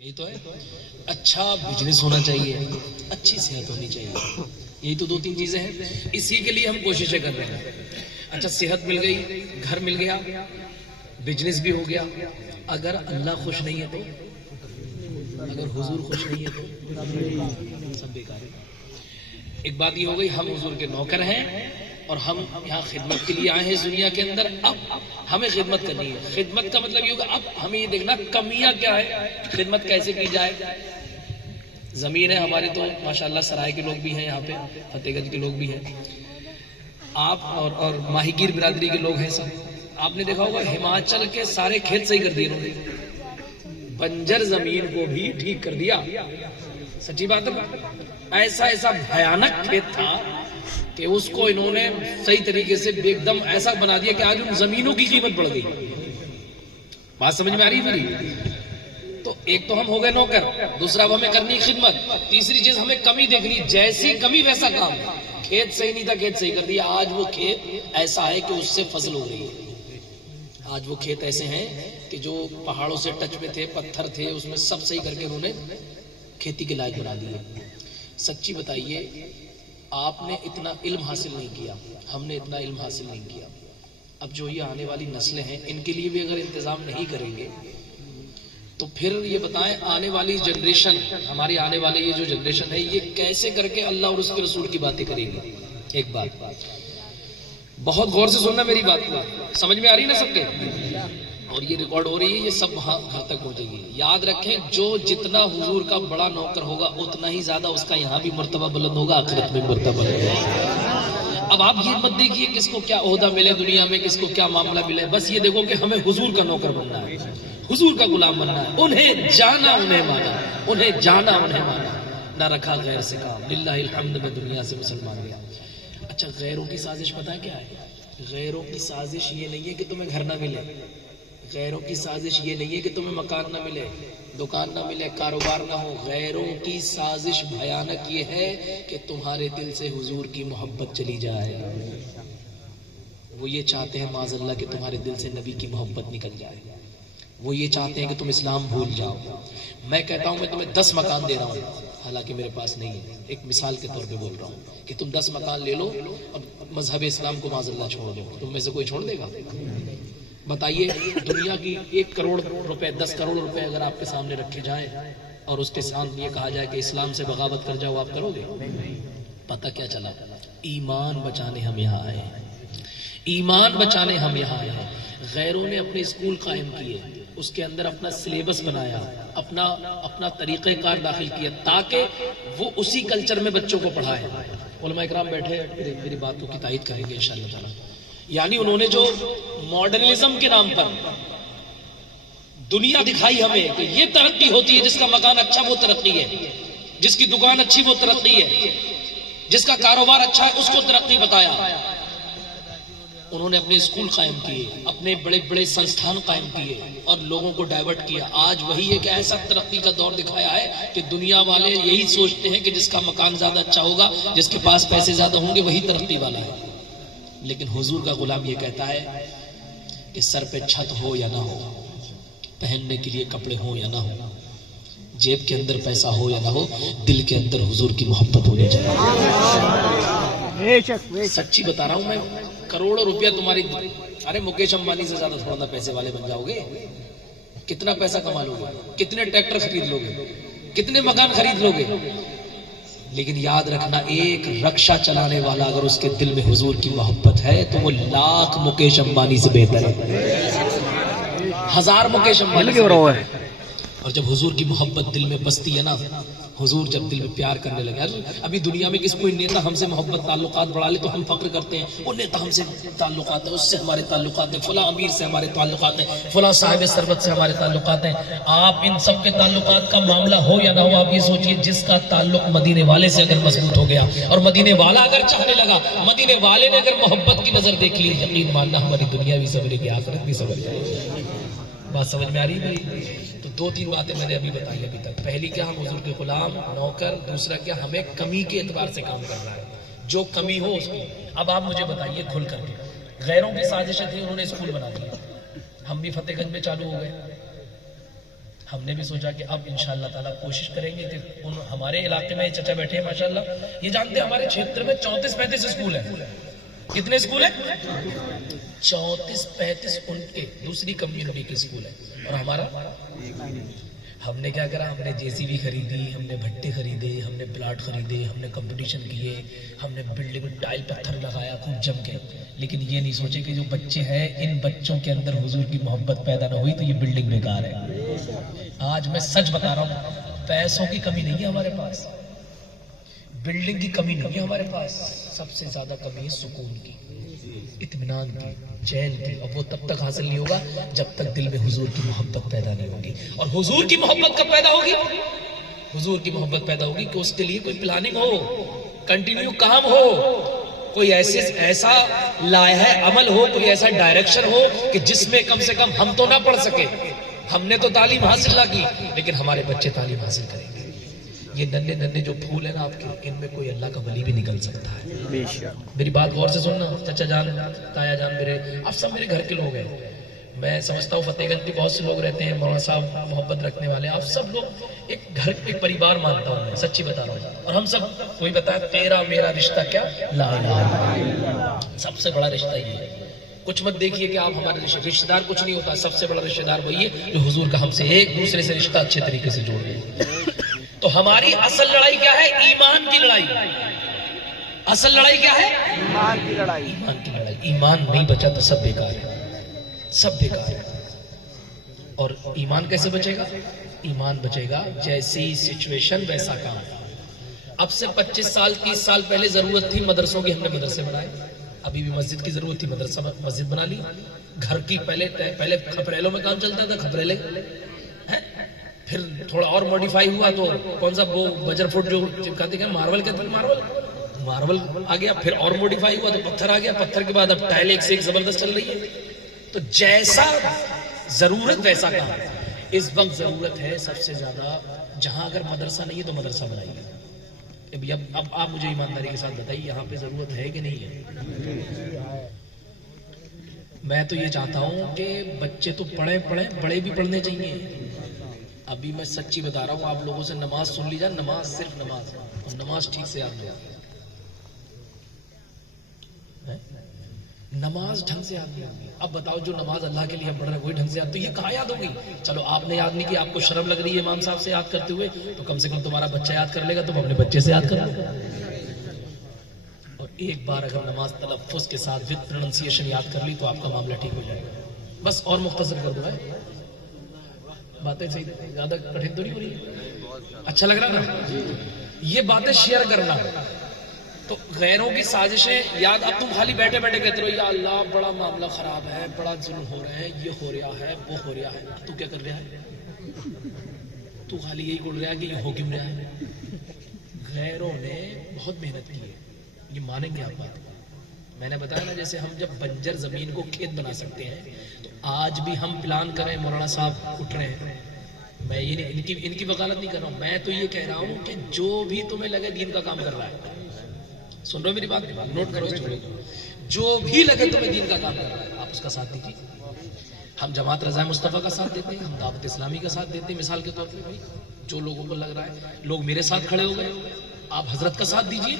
یہی تو ہے. اچھا بزنس ہونا چاہیے, اچھی صحت ہونی چاہیے, یہی تو دو تین چیزیں ہیں. اسی کے لیے ہم کوششیں کر رہے ہیں. اچھا صحت مل گئی, گھر مل گیا, بزنس بھی ہو گیا. اگر اللہ خوش نہیں ہے تو, اگر حضور خوش نہیں ہے تو سب بیکار ہے. ایک بات یہ ہو گئی, ہم حضور کے نوکر ہیں اور ہم یہاں خدمت کے لیے آئے ہیں اس دنیا کے اندر. اب ہمیں خدمت کرنی ہے. خدمت کا مطلب یہ ہوگا اب ہمیں یہ دیکھنا کمیاں کیا ہے, خدمت کیسے کی جائے. زمین ہے ہماری تو ماشاءاللہ سرائے کے لوگ بھی ہیں یہاں پہ, فتح گنج کے لوگ بھی ہیں, آپ اور ماہی گیر برادری کے لوگ ہیں سب. آپ نے دیکھا ہوگا ہماچل کے سارے کھیت صحیح کر دیے انہوں نے, بنجر زمین کو بھی ٹھیک کر دیا. سچی بات ہے. ایسا ایسا بھیانک کھیت تھا کہ اس کو انہوں نے صحیح طریقے سے ایک دم ایسا بنا دیا کہ آج ان زمینوں کی قیمت بڑھ گئی. بات سمجھ میں آ رہی ہے میری؟ تو ایک تو ہم ہو گئے نوکر, دوسرا اب ہمیں کرنی خدمت, تیسری چیز ہمیں کمی دیکھنی, جیسی کمی ویسا کام. کھیت صحیح نہیں تھا, کھیت صحیح کر دیا. آج وہ کھیت ایسا ہے کہ اس سے فصل ہو رہی ہے. آج وہ کھیت ایسے ہیں کہ جو پہاڑوں سے ٹچ میں تھے, پتھر تھے, اس میں سب صحیح کر کے انہوں نے کھیتی کے لائق بنا دیے. سچی بتائیے, آپ نے اتنا علم حاصل نہیں کیا, ہم نے اتنا علم حاصل نہیں کیا. اب جو یہ آنے والی نسلیں ہیں ان کے لیے بھی اگر انتظام نہیں کریں گے تو پھر یہ بتائیں آنے والی جنریشن, ہماری آنے والی یہ جو جنریشن ہے, یہ کیسے کر کے اللہ اور اس کے رسول کی باتیں کرے گی. ایک بات بہت غور سے سننا میری بات کو, سمجھ میں آ رہی نا سب کے, اور یہ ریکارڈ ہو رہی ہے, یہ سب وہاں گھر تک پہنچے گی. یاد رکھیں, جو جتنا حضور کا بڑا نوکر ہوگا اتنا ہی زیادہ اس کا یہاں بھی مرتبہ بلند ہوگا, آخرت میں مرتبہ بلند ہوگا. اب آپ یہ مت دیکھیے کس کو کیا عہدہ ملے دنیا میں, کس کو کیا معاملہ ملے, بس یہ دیکھو کہ ہمیں حضور کا نوکر بننا ہے, حضور کا غلام بننا ہے. انہیں جانا انہیں مانا, انہیں جانا انہیں مانا, نہ رکھا غیر سے کام. للہ الحمد میں دنیا سے مسلمان گیا. اچھا غیروں کی سازش پتہ ہے کیا ہے؟ غیروں کی سازش یہ نہیں ہے کہ تمہیں گھر نہ ملے, غیروں کی سازش یہ نہیں ہے کہ تمہیں مکان نہ ملے, دکان نہ ملے, کاروبار نہ ہو. غیروں کی سازش بھیانک یہ ہے کہ تمہارے دل سے حضور کی محبت چلی جائے. وہ یہ چاہتے ہیں معاذ اللہ کہ تمہارے دل سے نبی کی محبت نکل جائے. وہ یہ چاہتے ہیں کہ تم اسلام بھول جاؤ. میں کہتا ہوں میں تمہیں 10 مکان دے رہا ہوں, حالانکہ میرے پاس نہیں ہے, ایک مثال کے طور پہ بول رہا ہوں کہ تم 10 مکان لے لو اور مذہب اسلام کو معاذ اللہ چھوڑ دو. تم میں سے کوئی چھوڑ دے گا؟ بتائیے, دنیا کی 1 کروڑ روپے, 10 کروڑ روپے اگر آپ کے سامنے رکھے جائیں اور اس کے سامنے یہ کہا جائے کہ اسلام سے بغاوت کر جاؤ, آپ کرو گے؟ پتہ کیا چلا, ایمان بچانے ہم یہاں آئے ہیں, ایمان بچانے ہم یہاں آئے ہیں. غیروں نے اپنے اسکول قائم کیے, اس کے اندر اپنا سلیبس بنایا, اپنا طریقہ کار داخل کیا تاکہ وہ اسی کلچر میں بچوں کو پڑھائے. علماء اکرام بیٹھے میری باتوں کی تائید کریں گے انشاءاللہ تعالی. یعنی انہوں نے جو ماڈرنزم کے نام پر دنیا دکھائی ہمیں کہ یہ ترقی ہوتی ہے, جس کا مکان اچھا وہ ترقی ہے, جس کی دکان اچھی وہ ترقی ہے, جس کا کاروبار اچھا ہے اس کو ترقی بتایا. انہوں نے اپنے اسکول قائم کیے, اپنے بڑے بڑے سنستھان قائم کیے اور لوگوں کو ڈائیورٹ کیا. آج وہی ہے کہ ایسا ترقی کا دور دکھایا ہے کہ دنیا والے یہی سوچتے ہیں کہ جس کا مکان زیادہ اچھا ہوگا, جس کے پاس پیسے زیادہ ہوں گے, وہی ترقی والا ہے. لیکن حضور کا غلام یہ کہتا ہے کہ سر پہ چھت ہو یا نہ ہو, پہننے کے لیے کپڑے ہو یا نہ ہو, جیب کے اندر پیسہ ہو یا نہ ہو, دل کے اندر حضور کی محبت ہونی چاہیے. سچی بتا رہا ہوں میں, کروڑوں روپیہ تمہاری, ارے مکیش امبانی سے زیادہ تھوڑا پیسے والے بن جاؤ گے. کتنا پیسہ کما لو گے, کتنے ٹریکٹر خرید لو گے, کتنے مکان خرید لو گے, لیکن یاد رکھنا ایک رکشا چلانے والا اگر اس کے دل میں حضور کی محبت ہے تو وہ لاکھ مکیش امبانی سے بہتر ہے, 1000 مکیش امبانی سے بہتر ہے. اور جب حضور کی محبت دل میں بستی ہے نا, حضور جب دل میں پیار کرنے لگے. ابھی دنیا میں کس کوئی نیتا ہم سے محبت تعلقات بڑھا لے تو ہم فخر کرتے ہیں, وہ نیتا ہم سے تعلقات ہیں, اس سے ہمارے تعلقات ہیں, فلاں امیر سے ہمارے تعلقات ہیں, فلاں صاحب ثروت سے ہمارے تعلقات ہیں. آپ ان سب کے تعلقات کا معاملہ ہو یا نہ ہو, آپ یہ سوچئے جس کا تعلق مدینے والے سے اگر مضبوط ہو گیا اور مدینے والا اگر چاہنے لگا, مدینے والے نے اگر محبت کی نظر دیکھ لی, یقین ماننا ہماری دنیا بھی سبرے گی, آخرت بھی سبر جائے گی. بات سمجھ میں آ رہی ہے؟ تو 2-3 باتیں میں نے ابھی بتائی ابھی تک. پہلی کیا, ہم حضور کے غلام نوکر. دوسرا کیا, ہمیں کمی کے اعتبار سے کام کرنا ہے, جو کمی ہو اس کی. اب آپ مجھے بتائیے کھل کر کے, غیروں کی سازشیں تھیں, انہوں نے اسکول بنا دیا, ہم بھی فتح گنج میں چالو ہو گئے, ہم نے بھی سوچا کہ اب انشاءاللہ تعالیٰ کوشش کریں گے کہ ہمارے علاقے میں چچا بیٹھے ہیں ماشاءاللہ، یہ جانتے ہیں ہمارے چھیتر میں 34-35 اسکول ہیں. کتنے اسکول ہیں؟ 34-35 ان کے دوسری کمیونٹی کے اسکول ہیں، اور ہمارا ہم نے کیا کرا، ہم نے جے سی بی خریدی، ہم نے بھٹے خریدے، ہم نے پلاٹ خریدے، ہم نے کمپٹیشن کیے، ہم نے بلڈنگ میں ٹائل پتھر لگایا خوب جم کے، لیکن یہ نہیں سوچے کہ جو بچے ہیں ان بچوں کے اندر حضور کی محبت پیدا نہ ہوئی تو یہ بلڈنگ بیکار ہے. آج میں سچ بتا رہا ہوں، پیسوں کی کمی نہیں ہے ہمارے پاس، بلڈنگ کی کمی نہیں ہے ہمارے پاس، سب سے زیادہ کمی ہے سکون کی، اطمینان کی، چین کی، اور وہ تب تک حاصل نہیں ہوگا جب تک دل میں حضور کی محبت پیدا نہیں ہوگی. اور حضور کی محبت کب پیدا ہوگی؟ حضور کی محبت پیدا ہوگی کہ اس کے لیے کوئی پلاننگ ہو، کنٹینیو کام ہو، کوئی ایسا لائحہ عمل ہو، کوئی ایسا ڈائریکشن ہو کہ جس میں کم سے کم ہم تو نہ پڑھ سکے، ہم نے تو تعلیم حاصل نہ کی لیکن ہمارے بچے تعلیم حاصل کریں گے. یہ ننھے ننھے جو پھول ہیں نا آپ کے، ان میں کوئی اللہ کا ولی بھی نکل سکتا ہے. میری بات غور سے سننا، چچا جان، تایا جان، میرے آپ سب میرے گھر کے لوگ ہیں. میں سمجھتا ہوں فتح گنج کے بہت سے لوگ رہتے ہیں، مولانا صاحب محبت رکھنے والے، آپ سب لوگ ایک گھر، ایک پریوار مانتا ہوں میں، سچی بتا رہا ہوں. اور ہم سب کوئی بتایا تیرا میرا رشتہ کیا، لا الہ الا اللہ. سب سے بڑا رشتہ یہ ہے. کچھ مت دیکھیے کہ آپ ہمارے رشتہ دار کچھ نہیں ہوتا، سب سے بڑا رشتہ دار وہی ہے جو حضور کا ہم سے ایک دوسرے سے رشتہ اچھے طریقے سے جوڑ گئے. تو ہماری اصل لڑائی کیا ہے؟ ایمان کی لڑائی. اصل لڑائی کیا ہے؟ ایمان کی لڑائی. ایمان کی لڑائی. ایمان نہیں بچا تو سب بیکار ہے، سب بیکار ہے. اور ایمان کیسے بچے گا؟ ایمان بچے گا جیسی سچویشن ویسا کام. اب سے 25 سال 30 سال پہلے ضرورت تھی مدرسوں کی، ہم نے مدرسے بنائے. ابھی بھی مسجد کی ضرورت تھی، مدرسہ مسجد بنا لی. گھر کی پہلے کھپریلوں میں کام چلتا تھا، کھپریلے، پھر تھوڑا اور موڈیفائی ہوا تو کون سا وہ بجر فٹ جو چپکاتے ہیں مارول کہتے ہیں، مارول آ گیا. پھر اور موڈیفائی ہوا تو پتھر آ گیا. پتھر کے بعد اب ٹائل ایک سے ایک زبردست چل رہی ہے. تو جیسا ضرورت ویسا کام. اس وقت ضرورت ہے سب سے زیادہ، جہاں اگر مدرسہ نہیں ہے تو مدرسہ بنائیے. اب آپ مجھے ایمانداری کے ساتھ بتائیے یہاں پہ ضرورت ہے کہ نہیں ہے؟ میں تو یہ چاہتا ہوں کہ بچے تو پڑھیں، بڑے بھی پڑھنے چاہیے. ابھی میں سچی بتا رہا ہوں، آپ لوگوں سے نماز سن لی جائے، نماز صرف نماز، اور نماز ٹھیک سے یاد نہیں آتی. نماز ڈھنگ سے یاد نہیں آتی. اب بتاؤ جو نماز اللہ کے لیے پڑھ رہا ہے وہی ڈھنگ سے یاد، تو یہ کہاں یاد ہوگی؟ چلو آپ نے یاد نہیں کی، آپ کو شرم لگ رہی ہے امام صاحب سے یاد کرتے ہوئے، تو کم سے کم تمہارا بچہ یاد کر لے گا، تم اپنے بچے سے یاد کر لو. اور ایک بار اگر نماز تلفظ کے ساتھ وتھ پروننسیشن یاد کر لی تو آپ کا معاملہ ٹھیک ہو جائے گا. بس اور مختصر کر دوں، باتیں صحیح زیادہ کٹھن تو نہیں ہو رہی؟ اچھا لگ رہا نا یہ باتیں شیئر کرنا؟ تو غیروں کی سازشیں یاد، اب تم خالی بیٹھے بیٹھے کہتے رہو یا اللہ بڑا معاملہ خراب ہے، بڑا ظلم ہو رہا ہے، یہ ہو رہا ہے، وہ ہو رہا ہے. تو کیا کر رہا ہے؟ تو خالی یہی بول رہا ہے کہ یہ ہو کیوں رہا ہے. غیروں نے بہت محنت کی ہے، یہ مانیں گے آپ بات. میں نے بتایا نا جیسے ہم جب بنجر زمین کو کھیت بنا سکتے ہیں، تو آج بھی ہم پلان کریں. مولانا صاحب اٹھ رہے ہیں، میں یہ نہیں ان کی وکالت نہیں کر رہا ہوں، میں تو یہ کہہ رہا ہوں کہ جو بھی تمہیں لگے دین کا کام کر رہا ہے، سن رہے میری بات، نوٹ کرو، جو بھی لگے تمہیں دین کا کام کر رہا ہے آپ اس کا ساتھ دیجیے. ہم جماعت رضا مصطفیٰ کا ساتھ دیتے ہیں، ہم دعوت اسلامی کا ساتھ دیتے ہیں. مثال کے طور پہ بھائی جو لوگوں کو لگ رہا ہے، لوگ میرے ساتھ کھڑے ہو گئے، آپ حضرت کا ساتھ دیجیے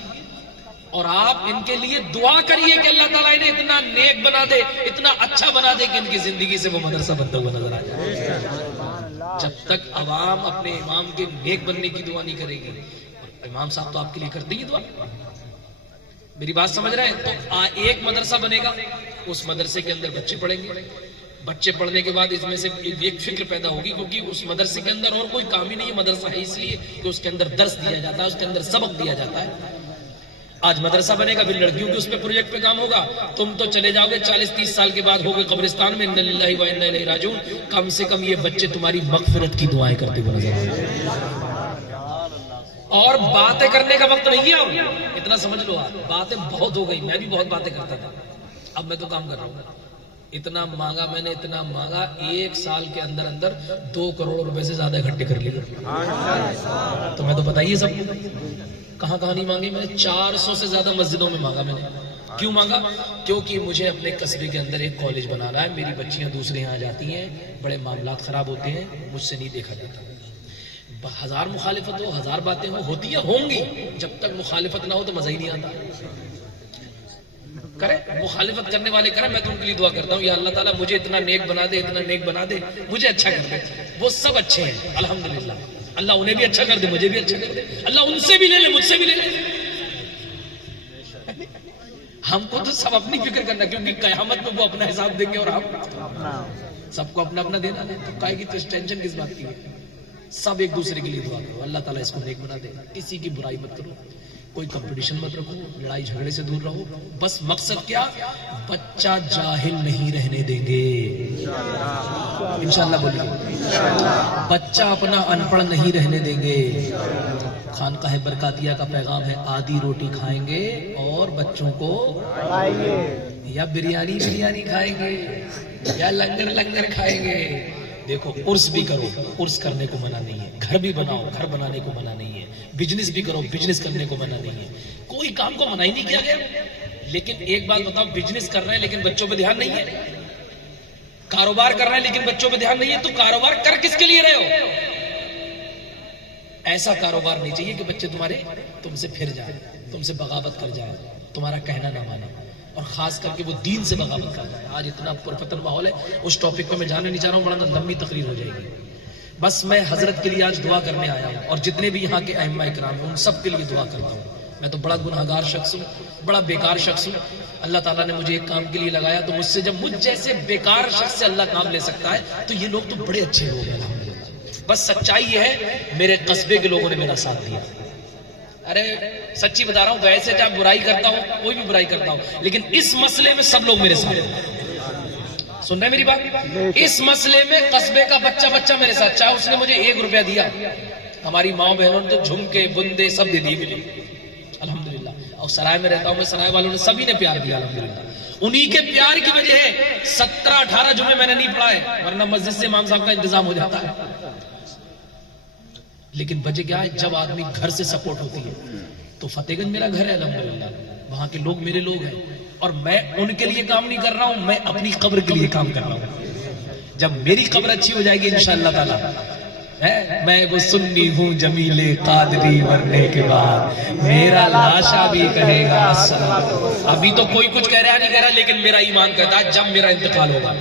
اور آپ ان کے لیے دعا کریے کہ اللہ تعالیٰ انہیں اتنا نیک بنا دے، اتنا اچھا بنا دے کہ ان کی زندگی سے وہ مدرسہ بنتا ہوا نظر آ جائے. جب تک عوام اپنے امام کے نیک بننے کی دعا نہیں کرے گی، اور امام صاحب تو آپ کے لیے کرتے ہی دعا. میری بات سمجھ رہے ہیں؟ تو ایک مدرسہ بنے گا، اس مدرسے کے اندر بچے پڑھیں گے. بچے پڑھنے کے بعد اس میں سے ایک فکر پیدا ہوگی، کیونکہ اس مدرسے کے اندر اور کوئی کام ہی نہیں ہے. مدرسہ ہے اس لیے کہ اس کے اندر درس دیا جاتا ہے، اس کے اندر سبق دیا جاتا ہے. آج مدرسہ بنے گا، پھر لڑکیوں کے اس پہ پروجیکٹ پہ کام ہوگا. تم تو چلے جاؤ گے 40-30 سال کے بعد ہوگے قبرستان میں، انا للہ و انا الیہ راجعون. کم سے کم یہ بچے تمہاری مغفرت کی دعائیں کرتے ہوئے نظر آئیں گے. اور باتیں کرنے کا وقت نہیں ہے، اتنا سمجھ لو. آپ باتیں بہت ہو گئی، میں بھی بہت باتیں کرتا تھا، اب میں تو کام کر رہا ہوں. اتنا مانگا میں نے، اتنا مانگا، 1 سال کے اندر 2 کروڑ روپے سے زیادہ اکٹھے کر لیے. تمہیں تو بتائیے سب کہاں نہیں مانگے میں نے. 400 سے زیادہ مسجدوں میں مانگا میں نے. کیوں مانگا؟ کیونکہ مجھے اپنے قصبے کے اندر ایک کالج بنانا ہے، میری بچیاں دوسرے یہاں جاتی ہیں، بڑے معاملات خراب ہوتے ہیں، مجھ سے نہیں دیکھا جاتا۔ ہزار مخالفت ہو، ہزار باتیں ہوتی ہیں، ہوں گی، جب تک مخالفت نہ ہو تو مزہ ہی نہیں آتا۔ کرے مخالفت کرنے والے کریں، میں تو ان کے لیے دعا کرتا ہوں، یا اللہ تعالیٰ مجھے اتنا نیک بنا دے، اتنا نیک بنا دے، مجھے اچھا کر دے۔ وہ سب اچھے ہیں الحمدللہ، اللہ انہیں بھی اچھا کر دے، مجھے بھی اچھا کر دے، اللہ ان سے بھی لے لے، مجھ سے بھی لے لے۔ ہم کو تو سب اپنی فکر کرنا، کیونکہ قیامت میں وہ اپنا حساب دیں گے اور ہم سب کو اپنا اپنا دینا ہے، تو کائے کی ٹینشن کس بات کی ہے؟ سب ایک دوسرے کے لیے دعا کرو، اللہ تعالیٰ اس کو نیک بنا دے۔ کسی کی برائی مت کرو، کوئی کمپٹیشن مت رکھو، لڑائی جھگڑے سے دور رہو، بس مقصد کیا؟ بچہ جاہل نہیں رہنے دیں گے، انشاءاللہ بولیے، بچہ اپنا ان پڑھ نہیں رہنے دیں گے۔ خانقاہ برکاتیہ کا پیغام ہے، آدھی روٹی کھائیں گے اور بچوں کو یا بریانی کھائیں گے یا لنگر کھائیں گے۔ دیکھو عرس بھی کرو، عرس کرنے کو منع نہیں ہے، گھر بھی بناؤ، گھر بنانے کو منع نہیں ہے، بزنس بھی کرو، بزنس کرنے کو منع نہیں ہے، کوئی کام کو منع ہی نہیں کیا گیا۔ لیکن ایک بات بتاؤ، بزنس کر رہے ہیں لیکن بچوں پہ دھیان نہیں ہے، کاروبار کر رہے ہیں لیکن بچوں پہ دھیان نہیں ہے، تو کاروبار کر کس کے لیے رہے ہو؟ ایسا کاروبار نہیں چاہیے کہ بچے تمہارے تم سے پھر جائیں، تم سے بغاوت کر جائیں، تمہارا کہنا نہ مانے، اور خاص کر کے وہ دین سے بغاوت کر جائے۔ آج اتنا پرفتن ماحول ہے، اس ٹاپک پہ میں جانے نہیں چاہ رہا ہوں، بڑا لمبی تقریر ہو جائے گی۔ بس میں حضرت کے لیے آج دعا کرنے آیا ہوں، اور جتنے بھی یہاں کے ائمہ اکرام ہیں ان سب کے لیے دعا کرتا ہوں۔ میں تو بڑا گنہگار شخص ہوں، بڑا بیکار شخص ہوں، اللہ تعالیٰ نے مجھے ایک کام کے لیے لگایا، تو مجھ سے جب مجھ جیسے بیکار شخص سے اللہ کام لے سکتا ہے تو یہ لوگ تو بڑے اچھے لوگ ہیں الحمدللہ۔ بس سچائی یہ ہے، میرے قصبے کے لوگوں نے میرا ساتھ دیا۔ ارے سچی بتا رہا ہوں، ویسے جب برائی کرتا ہوں، کوئی بھی برائی کرتا ہوں، لیکن اس مسئلے میں سب لوگ میرے ساتھ ہیں۔ سن رہے میری بات؟ اس مسئلے میں قصبے کا بچہ میرے ساتھ، چاہے اس نے مجھے 1 روپیہ دیا، ہماری ماں بہنوں نے تو جھمکے بندے سب دے دیے مجھے الحمدللہ، اور سرائے میں رہتا ہوں میں، سرائے والوں نے سبھی نے پیار دیا الحمدللہ، انہی کے پیار کی وجہ ہے 17-18 جمعے میں نے نہیں پڑھائے، ورنہ مسجد سے امام صاحب کا انتظام ہو جاتا ہے۔ لیکن وجہ کیا ہے؟ جب آدمی گھر سے سپورٹ ہوتی ہے، تو فتح گنج میرا گھر ہے الحمدللہ، وہاں کے لوگ میرے لوگ ہیں، اور میں ان کے لیے کام نہیں کر رہا ہوں، میں اپنی قبر کے لیے کام کر رہا ہوں۔ جب میری قبر اچھی ہو جائے گی انشاءاللہ تعالی، میں وہ سنی ہوں جمیل قادری مرنے کے بعد، میرا لاشا بھی کہے گا السلام۔ ابھی تو کوئی کچھ کہہ رہا نہیں کہہ رہا، لیکن میرا ایمان کہتا ہے جب میرا انتقال ہوگا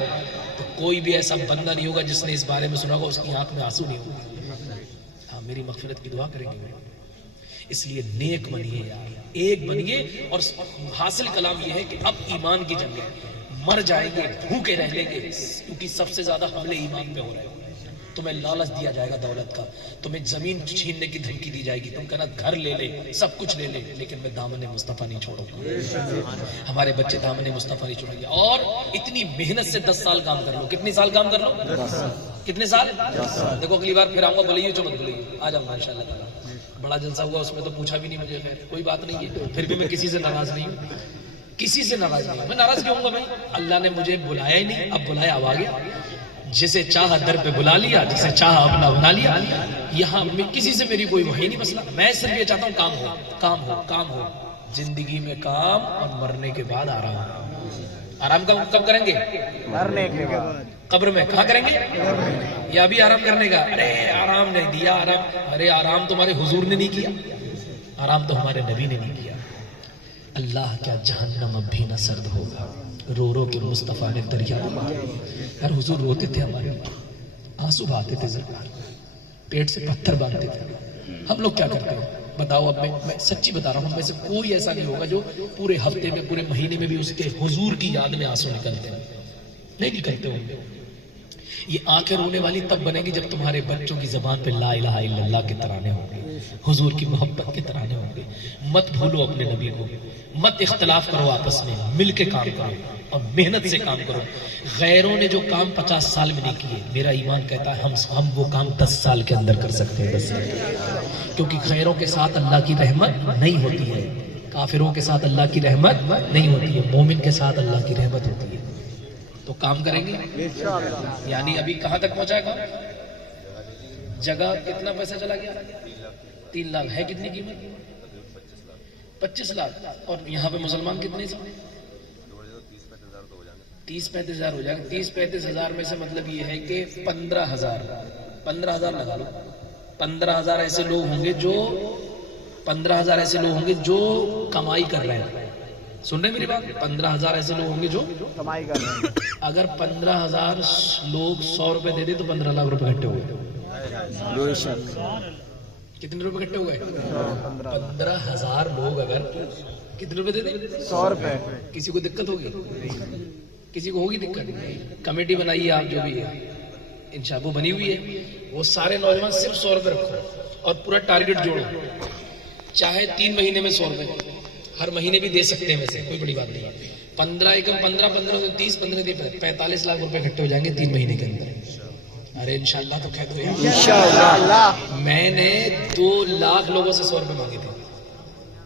تو کوئی بھی ایسا بندہ نہیں ہوگا جس نے اس بارے میں سنا ہوگا اس کی آنکھ میں آنسو نہیں ہوگا۔ میری مغفرت کی دعا کریں گے، اس لیے نیک بنیے یار، ایک بنیے، اور حاصل کلام یہ ہے کہ اب ایمان کی جنگ ہے، مر جائیں گے، بھوکے رہ لیں گے، کیونکہ سب سے زیادہ حملے ایمان پہ ہو رہے ہیں۔ تمہیں لالچ دیا جائے گا دولت کا، تمہیں زمین چھیننے کی دھمکی دی جائے گی، تم کہنا گھر لے لے، سب کچھ لے لے، لیکن میں دامن مصطفیٰ نہیں چھوڑوں گا، ہمارے بچے دامن مصطفیٰ نہیں چھوڑیں گے۔ اور اتنی محنت سے 10 سال کام کر لو، کتنی سال کام کر لو؟ کتنے سال؟ دیکھو اگلی بار پھر آؤں گا، بولیے جو مت بولیے، آ جاؤں گا انشاءاللہ تعالیٰ۔ بڑا جلسہ ہوا، اس میں تو پوچھا بھی نہیں مجھے، خیر کوئی بات نہیں ہے، پھر بھی میں کسی سے ناراض نہیں ہوں، کسی سے ناراض نہیں ہوں، میں ناراض کیوں ہوں گا بھائی؟ اللہ نے مجھے بلایا ہی نہیں، اب بلایا اب آ گیا، جسے چاہا در پہ بلا لیا، جسے چاہا اپنا بنا لیا۔ یہاں کسی سے میری کوئی وہی نہیں مسئلہ، میں صرف یہ چاہتا ہوں کام ہو، کام ہو، کام ہو، زندگی میں کام، اور مرنے کے بعد آرام۔ آرام کب کریں گے؟ مرنے کے بعد، قبر میں۔ کہاں کریں گے؟ یا ابھی آرام کرنے کا؟ ارے آرام نہیں دیا، آرام، ارے آرام تمہارے حضور نے نہیں کیا، آرام تو ہمارے نبی نے نہیں کیا۔ اللہ کیا جہنم اب بھی نہ سرد ہوگا، رو رو کے مصطفیٰ نے دریا مارے۔ ہر حضور روتے تھے ہمارے، آنسو بہاتے تھے، ضرور پیٹ سے پتھر باندھتے تھے۔ ہم لوگ کیا کرتے ہیں بتاؤ؟ اب میں سچی بتا رہا ہوں، میں سے کوئی ایسا نہیں ہوگا جو پورے ہفتے میں، پورے مہینے میں بھی اس کے حضور کی یاد میں آنسو نکلتے ہیں، نہیں نکلتے ہوں گے۔ یہ آنکھیں رونے والی تب بنے گی جب تمہارے بچوں کی زبان پہ لا الہ الا اللہ کے ترانے ہوں گے، حضور کی محبت کے ترانے ہوں گے۔ مت بھولو اپنے نبی کو، مت اختلاف کرو آپس میں، مل کے کام کرو اور محنت سے کام کرو۔ غیروں نے جو کام 50 سال میں نہیں کیے، میرا ایمان کہتا ہے ہم وہ کام 10 سال کے اندر کر سکتے ہیں بس، کیونکہ غیروں کے ساتھ اللہ کی رحمت نہیں ہوتی ہے، کافروں کے ساتھ اللہ کی رحمت نہیں ہوتی ہے، مومن کے ساتھ اللہ کی رحمت ہوتی ہے۔ تو کام کریں گے یعنی ابھی کہاں تک پہنچا ہے کام؟ جگہ کتنا پیسہ چلا گیا؟ 3 لاکھ ہے، کتنی قیمت؟ 25 لاکھ، اور یہاں پہ مسلمان کتنے؟ 30-35 ہزار ہو جائے گا. 30-35 ہزار میں سے مطلب یہ ہے کہ 15,000 لگا لو. 15,000 ایسے لوگ ہوں گے جو 15,000 ایسے لوگ ہوں گے جو کمائی کر رہے ہیں. سن رہے ہیں میری بات؟ 15,000 ایسے لوگ ہوں گے جو کمائی کر رہے ہیں. اگر 15,000 لوگ 100 روپے دے دے تو 15 لاکھ روپے اکٹھے ہو گئے. بے شک. کتنے روپے اکٹھے ہو گئے؟ 15,000 لوگ اگر کتنے روپے دے دیں؟ 100 روپے. کسی کو دقت ہوگی؟ کسی کو ہوگی دقت؟ کمیٹی بنائیے آپ جو بھی ہے انشاءاللہ وہ بنی ہوئی ہے. وہ سارے نوجوان صرف 100 روپے رکھو اور پورا ٹارگٹ جوڑو. چاہے 3 مہینے میں 100 روپے ہر مہینے بھی دے سکتے ہیں، ویسے کوئی بڑی بات نہیں ہے. 15 ایکم 15 30 15 45 لاکھ روپے اکٹھے ہو جائیں گے 3 مہینے کے اندر. ارے انشاءاللہ تو کہہ دو یار. انشاءاللہ. میں نے 2 لاکھ لوگوں سے 100 روپے مانگے تھے.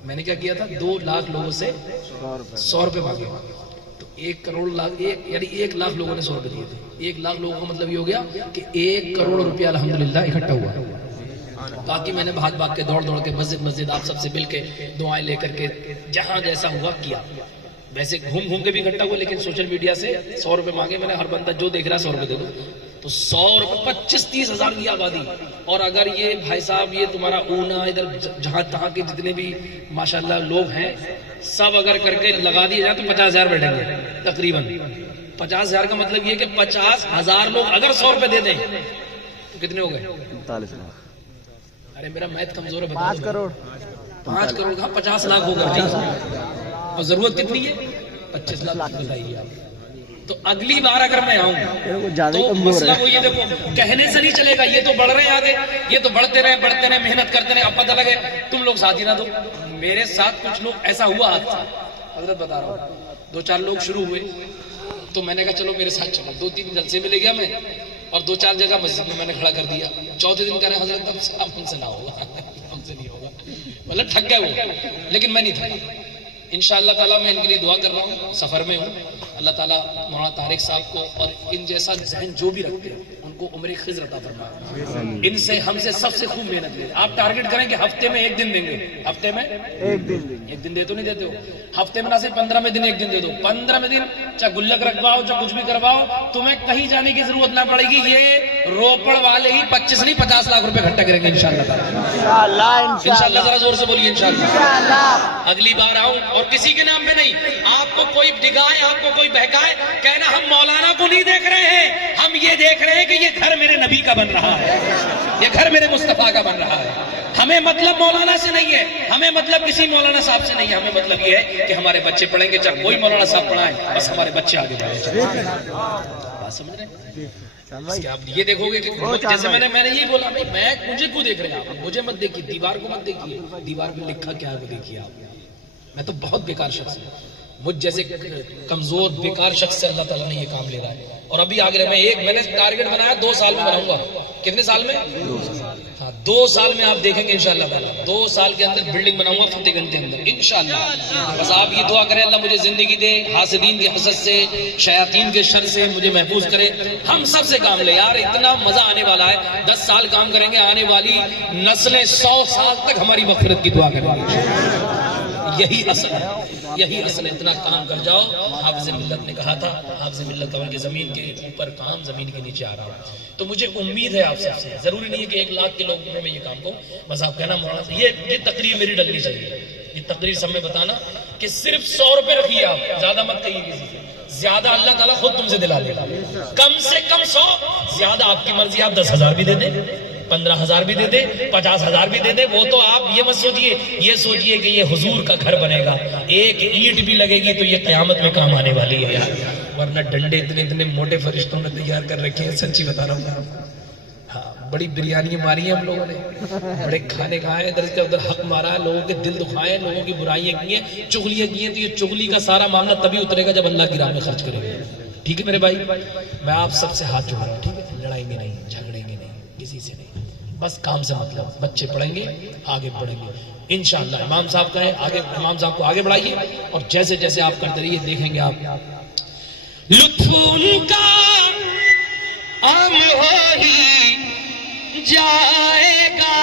میں نے کیا کیا تھا؟ 2 لاکھ لوگوں سے 100 روپے مانگے. تو 1 کروڑ لاکھ یعنی 1 لاکھ لوگوں نے 100 روپے دیے تھے. 1 لاکھ لوگوں کا مطلب یہ ہو گیا کہ 1 کروڑ روپیہ الحمدللہ اکٹھا ہوا. باقی میں نے بھاگ کے دوڑ کے مسجد آپ سب سے مل کے دعائیں لے کر کے جہاں جیسا ہوا کیا. ویسے گھوم کے بھی اکٹھا ہوا، لیکن سوشل میڈیا سے 100 روپے مانگے میں نے. ہر بندہ جو دیکھ رہا ہے 100 روپے دے دو. تو 100 روپے 25-30 ہزار کی آبادی. اور اگر یہ بھائی صاحب یہ تمہارا اونا ادھر جہاں تہاں کے جتنے بھی ماشاءاللہ لوگ ہیں سب اگر کر کے لگا دیے جائے تو 50,000 بیٹھیں گے تقریباً. 50,000 کا مطلب یہ کہ 50,000 لوگ اگر 100 روپے دے دیں تو کتنے ہو گئے؟ 45 لاکھ. ارے میرا میتھ کمزور ہے. 5 کروڑ. 5 کروڑ کا 50 لاکھ ہوگا. اور ضرورت کتنی ہے؟ 25 لاکھ. بتائیے آپ. تو اگلی بار اگر میں آؤں تو مسئلہ وہ یہ دیکھو کہنے سے نہیں چلے گا. یہ تو بڑھ رہے ہیں آگے، یہ تو بڑھتے رہے محنت کرتے رہے. اب پتہ لگے تم لوگ ساتھ ہی نہ دو. میرے ساتھ کچھ لوگ ایسا ہوا حادثہ حضرت بتا رہا ہوں. 2-4 لوگ شروع ہوئے تو میں نے کہا چلو میرے ساتھ چلو. 2-3 جلسے میں لے گیا میں اور 2-4 جگہ مسجد میں نے کھڑا کر دیا. چوتھے دن کہہ رہے حضرت اب ہم سے نہ ہوگا، ہم سے نہیں ہوگا. مطلب تھک گئے وہ، لیکن میں نہیں تھکا. انشاءاللہ تعالیٰ میں ان کے لیے دعا کر رہا ہوں. سفر میں ہوں. اللہ تعالیٰ مولانا طارق صاحب کو اور ان جیسا ذہن جو بھی رکھتے ہیں ان کو عمر خضر عطا فرمائے. ان سے ہم سے سب سے خوب محنت لیں. آپ ٹارگٹ کریں کہ ہفتے میں 1 دن دیں گے. ہفتے میں 1 دن دے تو نہیں دیتے ہو. ہفتے میں نہ صرف 15 میں دن 1 دن دے دو. 15 میں دن چاہے گلک رکھواؤ چاہے کچھ بھی کرواؤ، تمہیں کہیں جانے کی ضرورت نہ پڑے گی. یہ روپڑ والے ہی 25 نہیں 50 لاکھ روپے اکٹھا کریں گے انشاءاللہ تعالیٰ. انشاءاللہ ذرا زور سے بولیے انشاءاللہ. اگلی بار آؤں اور کسی کے نام پہ نہیں. آپ کو کوئی ڈگائے، آپ کو کوئی بہکائے، کہنا ہم مولانا کو نہیں دیکھ رہے ہیں، ہم یہ دیکھ رہے ہیں کہ یہ گھر میرے نبی کا بن رہا ہے، یہ گھر میرے مصطفیٰ کا بن رہا ہے. ہمیں مطلب مولانا سے نہیں ہے، ہمیں مطلب کسی مولانا صاحب سے نہیں ہے. ہمیں مطلب یہ ہے کہ ہمارے بچے پڑھیں گے چاہے کوئی مولانا صاحب پڑھائیں، بس ہمارے بچے آگے بڑھیں. بات سمجھ رہے ہیں؟ آپ یہ دیکھو گے کہ جیسے میں نے یہی بولا میں مجھے کو دیکھ رہے ہیں آپ، مجھے مت دیکھیے، دیوار کو مت دیکھیے. دیوار پہ لکھا کیا ہے وہ دیکھیے آپ. میں تو بہت بیکار شخص ہوں. مجھ جیسے کمزور بیکار شخص سے اللہ تعالیٰ نے یہ کام لے رہا ہے. اور ابھی آگے میں نے ٹارگٹ بنایا 2 سال میں بناؤں گا. کتنے سال میں؟ 2 سال میں آپ دیکھیں گے انشاءاللہ تعالیٰ. 2 سال کے اندر بلڈنگ بناؤں گا فتح گنج کے اندر انشاءاللہ. بس آپ یہ دعا کریں اللہ مجھے زندگی دے، حاسدین کے حسد سے، شیاطین کے شر سے مجھے محفوظ کرے. ہم سب سے کام لے یار، اتنا مزہ آنے والا ہے. 10 سال کام کریں گے، آنے والی نسلیں 100 سال تک ہماری مغفرت کی دعا کریں گے. یہی اصل ہے، یہی اصل ہے. اتنا کام کر جاؤ. حافظ ملت نے کہا تھا، حافظ ملت ان کے زمین کے اوپر کام، زمین کے نیچے آ رہا. تو مجھے امید ہے آپ سب سے، ضروری نہیں ہے کہ 1 لاکھ کے لوگوں میں یہ کام کو بس آپ کہنا مولانا یہ تقریر میری ڈلنی چاہیے. یہ تقریر سب میں بتانا کہ صرف 100 روپے رکھیے آپ، زیادہ مت کہیے کسی سے. زیادہ اللہ تعالیٰ خود تم سے دلا لے گا. کم سے کم 100، زیادہ آپ کی مرضی. آپ 10,000 بھی دے دیں، 15,000 بھی دے دیں، 50,000 بھی دے دیں. وہ تو آپ یہ مت سوچئے، یہ سوچئے کہ یہ حضور کا گھر بنے گا. 1 اینٹ بھی لگے گی تو یہ قیامت میں کام آنے والی ہے. ورنہ ڈنڈے اتنے موٹے فرشتوں نے تیار کر رکھے ہیں. سچی بتا رہا ہوں. ہاں بڑی بریانی ماری ہیں ہم لوگوں نے، بڑے کھانے کھائے، ادھر سے ادھر حق مارا ہے، لوگوں کے دل دکھائے، لوگوں کی برائیاں کی ہیں، چغلیاں کی ہیں. تو یہ چغلی کا سارا معاملہ تبھی اترے گا جب اللہ کی راہ میں خرچ کریں گے. ٹھیک ہے میرے بھائی، میں آپ سب سے ہاتھ جوڑ رہا ہوں. ٹھیک ہے، لڑائیں گے نہیں، جھگڑیں گے نہیں، کسی سے نہیں. بس کام سے مطلب. بچے پڑھیں گے، آگے بڑھیں گے انشاءاللہ. امام صاحب کہیں آگے، امام صاحب کو آگے بڑھائیے. اور جیسے جیسے آپ کرتے رہیے دیکھیں گے آپ لطف ان کا عام ہو ہی جائے گا.